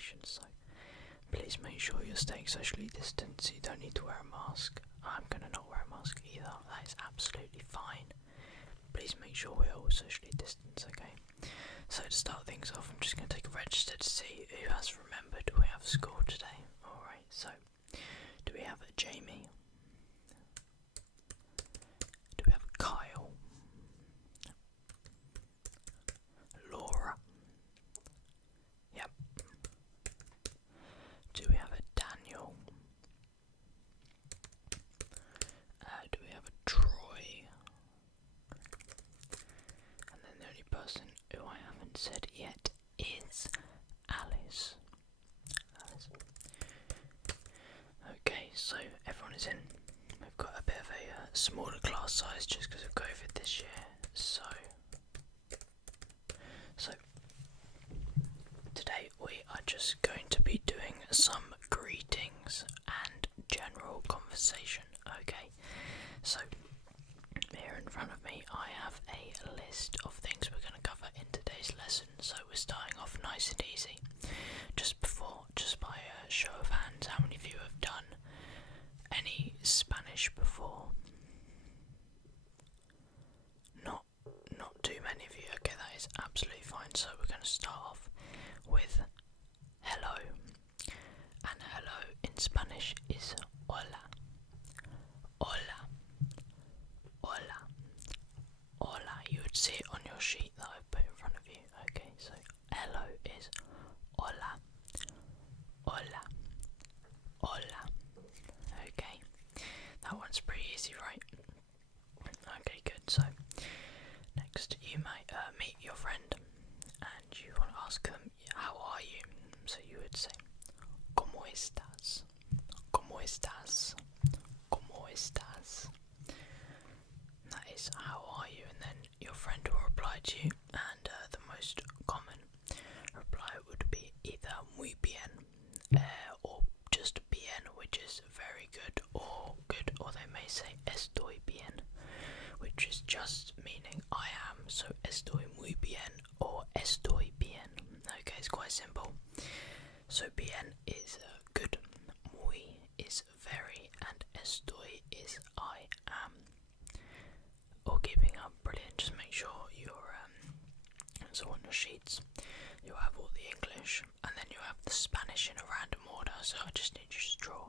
conversation, so please make sure you're staying socially distanced. You don't need to wear a mask. I'm going to not wear a mask either. That is absolutely fine. Please make sure we're all socially distanced, okay? So to start things off, I'm just going to take a register to see who has remembered we have school today. Alright, so do we have a Jamie? Do we have a Kyle? Laura? Yep. Do we have a Daniel? Do we have a Troy? And then the only person who I haven't said yet is Alice. Okay, so everyone is in. We've got a bit of a smaller class size just because of COVID this year. So today we are just going to be doing some greetings and general conversation. Okay, so here in front of me I have a list of things we're going to cover in today's lesson. So we're starting off nice and easy. Just by a show of hands, how many of you have done any Spanish before? Not too many of you. Okay, that is absolutely fine. So we're going to start off with hello, and hello in Spanish is hola. Hola, hola, hola. You would see it on your sheet that I've put in front of you. Okay, so hello is hola, hola, hola. Okay, that one's pretty easy, right? Okay, good. So next you might meet your friend and you want to ask them, how are you? So you would say, ¿Cómo estás? ¿Cómo estás? ¿Cómo estás? That is, how are you? And then your friend will reply to you, and the most common reply would be either muy bien, or just bien, which is very good, or they may say estoy bien, which is just meaning I am. So estoy muy bien or estoy bien. Okay, it's quite simple. So bien is good, muy is very, and estoy is I am. All keeping up, brilliant. Just make sure you're so on your sheets you have all the English, and then you have the Spanish in a random order. So I just need you to draw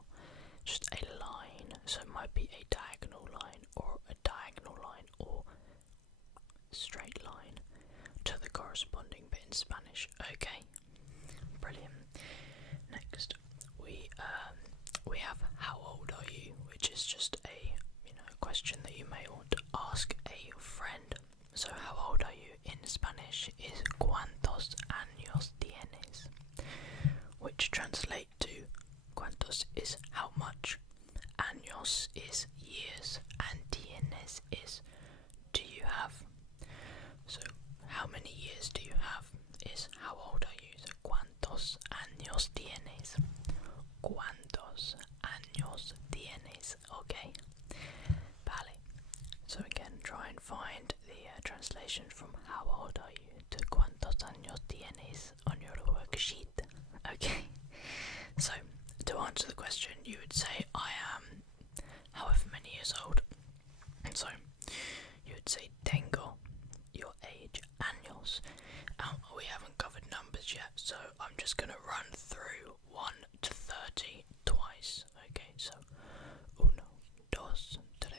just a line. So it might be a diagonal line, or a diagonal line, or straight line to the corresponding bit in Spanish. Okay, brilliant. Next, we have how old are you, which is just a question that you may want to ask a friend. So how old are you in Spanish is ¿Cuántos años tienes? Which translate to ¿Cuántos is how much, años is years, and tienes is do you have. So how many years do you have is how old are you? So ¿Cuántos años tienes? ¿Cuántos años tienes? Okay, vale. So again, try and find the translation from how old are you to ¿Cuántos años tienes on your worksheet. Okay, so to answer the question, you would say I am however many years old. So you would say tengo, your age, años. We haven't covered numbers yet, so I'm just going to run through 1 to 30 twice. Okay, so 1, 2, 3,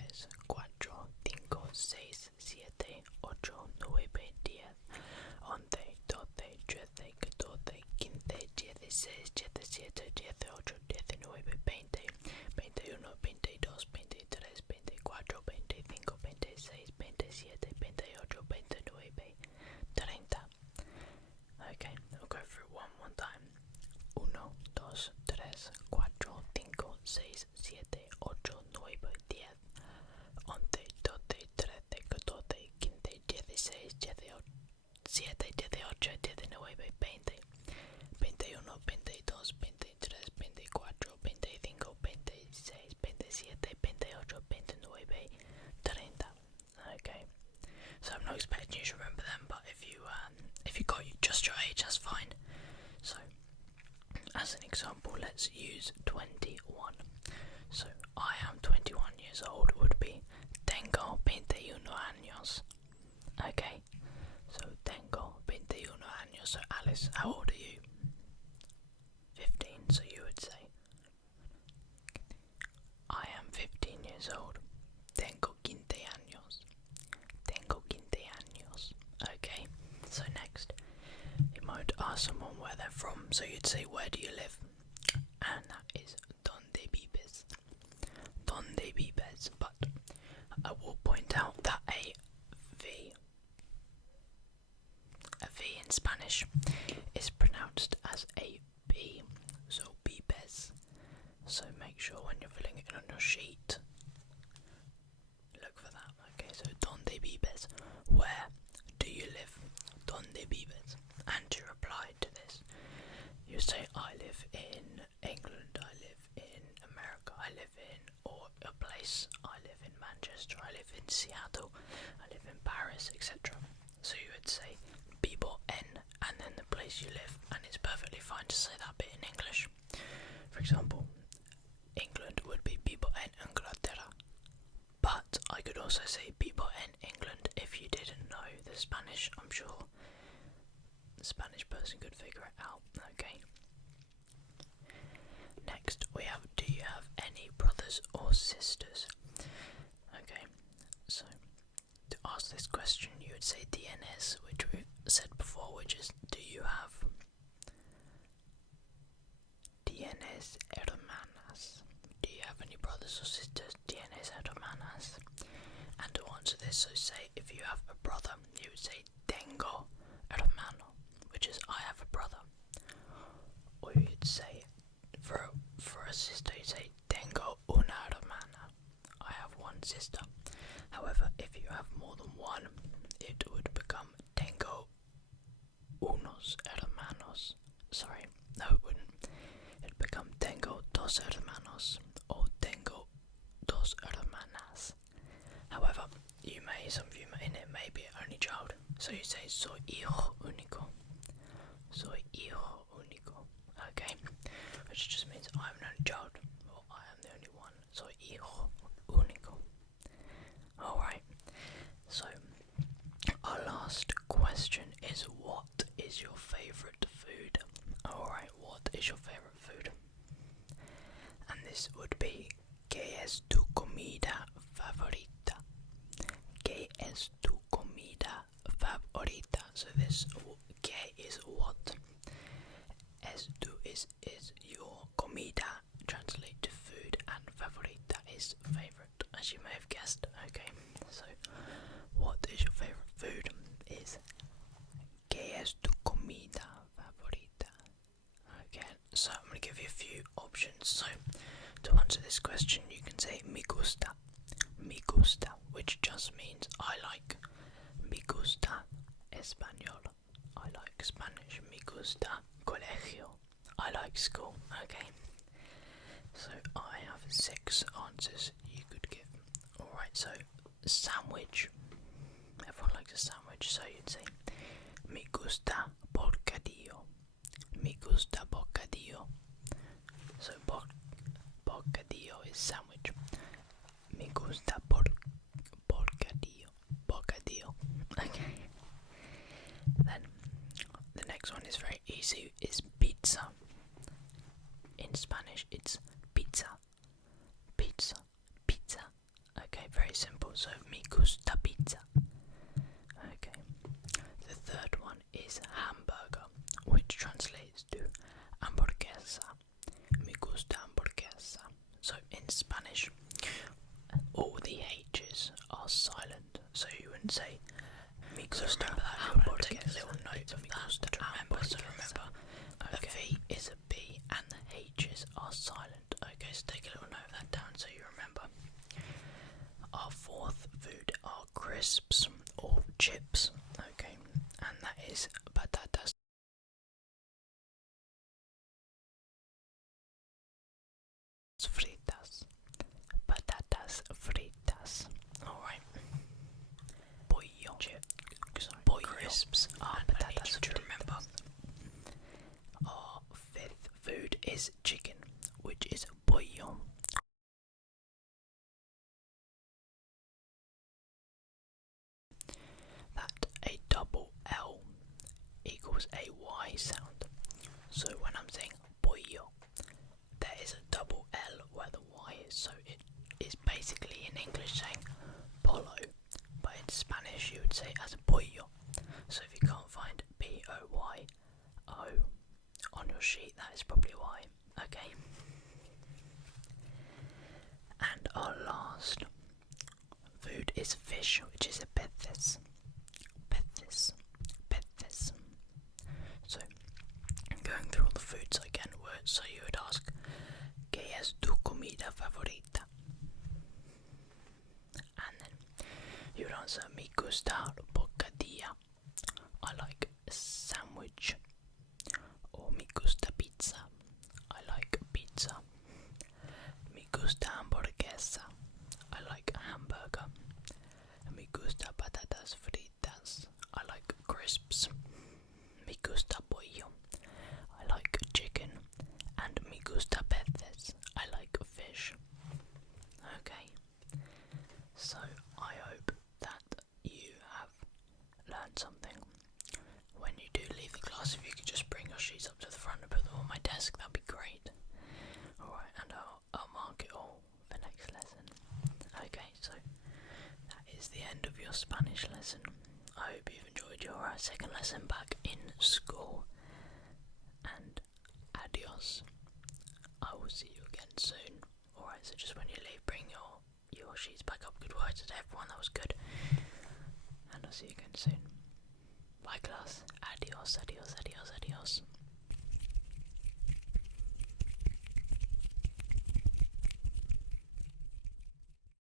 4, 5, 6, 7, 8, 9, 10, 11, 12, 13, 14, 15, 16, 17, 18, 19, 20, 21, 22, 23, 24, 25, 26, 27, 28, 29, 30. Okay, I'll go through one more time. 1, 2, 3, 4, 5, 6, 7, 8, 9, 10, 11, 12, 13, 14, 15, 16, 17, 18, 19, 20, 21, 22, 23, 24, 25, 26, 27, 28, 29, 30. Okay, so I'm not expecting you to remember them, but if you got just your age, that's fine. So as an example, let's use 21. So I am 21 years old would be tengo 21 años. Okay, so tengo 21 años. So Alice, how old are you? 15, so you would say I am 15 years old. Tengo 15 años. Tengo 15 años. Okay, so next you might ask someone where they're from, so you'd say where do you live? And that is donde vives. Donde vives, but I will point out that a V in Spanish is pronounced as a B, so vives. So make sure when you're filling it in on your sheet, look for that. Okay, so donde vives, where do you live? Donde vives. And to reply to this, you say I live in England, I live in America, I live in, or a place, I live in Manchester, I live in Seattle, I live in Paris, etc. So you would say vivo en, and then the place you live, and it's perfectly fine to say that bit in English. For example, England would be vivo en Inglaterra, but I could also say vivo en England if you didn't know the Spanish. I'm sure the Spanish person could figure it out. Okay. Next we have, do you have any brothers or sisters? Okay, so to ask this question you would say tienes, which we've said before, which is do you have? Tienes hermanas. Do you have any brothers or sisters? Tienes hermanas. And to answer this, so say if you have a brother, you would say tengo hermano, which is I have a brother. Or you'd say for a sister, you'd say tengo una hermana. I have one sister. However, if you have more than one, it would become tengo unos hermanos. Sorry, no it wouldn't. It'd become tengo dos hermanos or tengo dos hermanas. However, some of you in it may be an only child, so you say soy hijo único. Soy hijo único. Okay, which just means I'm an only child, or I am the only one. Soy hijo único. Alright, so our last question is, what is your favourite food? Alright, what is your favourite food? And this would be, ¿qué es tu comida favorita? ¿Qué es tu comida favorita? So this, ¿qué is what? Es tu is your comida, translate to food, and favorita is favourite, as you may have guessed. Okay, so what is your favourite food is ¿qué es tu comida favorita? Okay, so I'm going to give you a few options. So to answer this question you can say me gusta, which just means I like. Me gusta español, I like Spanish. Me gusta colegio, I like school. Okay, so I have 6 answers you could give. Alright, so sandwich. Everyone likes a sandwich, so you'd say me gusta bocadillo. Me gusta bocadillo. So bocadillo is sandwich. Me gusta bocadillo. Bocadillo. Okay. Then the next one is very easy, is pizza. In Spanish it's pizza. Pizza. Pizza. Okay, very simple. So me gusta pizza. Okay. The third one is hamburger, which translates to hamburguesa. Me gusta hamburguesa. So in Spanish, all the H's are silent, so you wouldn't say me gusta hamburguesa. Take a little note of that to remember. So remember, a V is a B and the H's are silent. Okay, so take a little note of that down so you remember. Our fourth food are crisps or chips. Okay, and that is patatas fritas. Patatas fritas. Alright. Pollo. Pollo. Crisps are patatas fritas. To remember. Our fifth food equals a Y sound. So when I'm saying pollo, there is a double L where the Y is, so it is basically in English saying polo, but in Spanish you would say it as pollo. So if you can't find P-O-Y-O on your sheet, that is probably why. Okay. And our last food is fish, which is a peces. Peces. Peces. So, going through all the foods again, so you would ask, ¿Qué es tu comida favorita? And then you would answer, Me gusta bocadilla. I like sandwich. Or me gusta pizza. I like pizza. Me gusta hamburguesa. I like hamburger. Me gusta patatas fritas. I like crisps. Me gusta pollo. I like chicken. And me gusta peces. I like fish. Okay. So I hope that you have learned something. When you do leave the class, if you could just bring your sheets up to the front and put them on my desk, that'd be great. Alright, and I'll mark it all for next lesson. Okay, so that is the end of your Spanish lesson. I hope you've enjoyed your second lesson back in school. And adios. I will see you again soon. Alright, so just when you leave, bring your sheets back up. Good words to everyone, that was good. And I'll see you again soon. Bye class. Adios, adios.